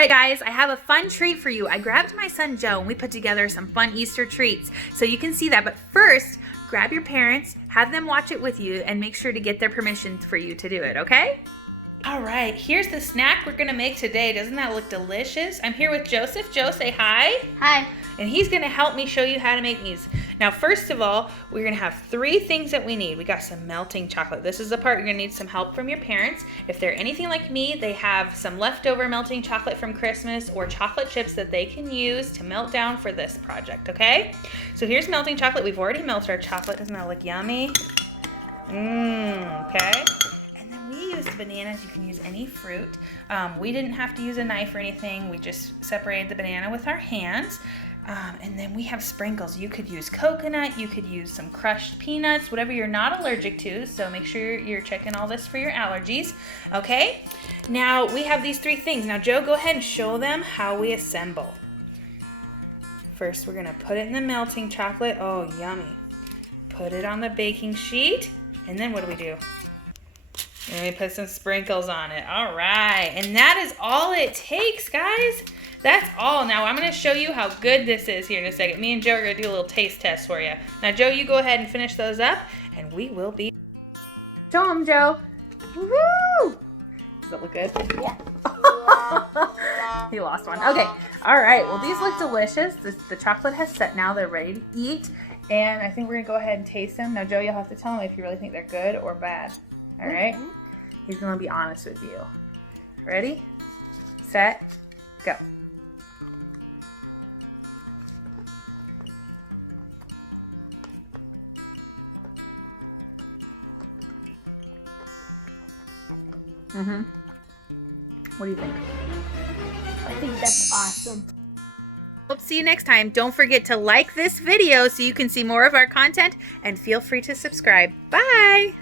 Alright guys, I have a fun treat for you. I grabbed my son Joe and we put together some fun Easter treats. So you can see that, but first, grab your parents, have them watch it with you, and make sure to get their permission for you to do it, okay? Alright, here's the snack we're gonna make today. Doesn't that look delicious? I'm here with Joseph. Joe, say hi. Hi. And he's gonna help me show you how to make these. Now, first of all, we're gonna have 3 things that we need. We got some melting chocolate. This is the part you're gonna need some help from your parents. If they're anything like me, they have some leftover melting chocolate from Christmas or chocolate chips that they can use to melt down for this project, okay? So here's melting chocolate. We've already melted our chocolate. Doesn't that look yummy? Okay. And then we used bananas. You can use any fruit. We didn't have to use a knife or anything. We just separated the banana with our hands. And then we have sprinkles. You could use coconut, you could use some crushed peanuts, whatever you're not allergic to. So make sure you're checking all this for your allergies. Okay, now we have these 3 things. Now Joe, go ahead and show them how we assemble. First, we're gonna put it in the melting chocolate. Oh, yummy. Put it on the baking sheet. And then what do? And we put some sprinkles on it. All right, and that is all it takes, guys. That's all. Now I'm gonna show you how good this is here in a second. Me and Joe are gonna do a little taste test for you. Now Joe, you go ahead and finish those up and we will be... Show them, Joe. Woohoo! Does that look good? Yeah. He lost one. Okay, all right, well these look delicious. The chocolate has set now, they're ready to eat. And I think we're gonna go ahead and taste them. Now Joe, you'll have to tell me if you really think they're good or bad. All right? He's gonna be honest with you. Ready, set, go. What do you think? I think that's awesome. Hope to see you next time. Don't forget to like this video so you can see more of our content, and feel free to subscribe. Bye!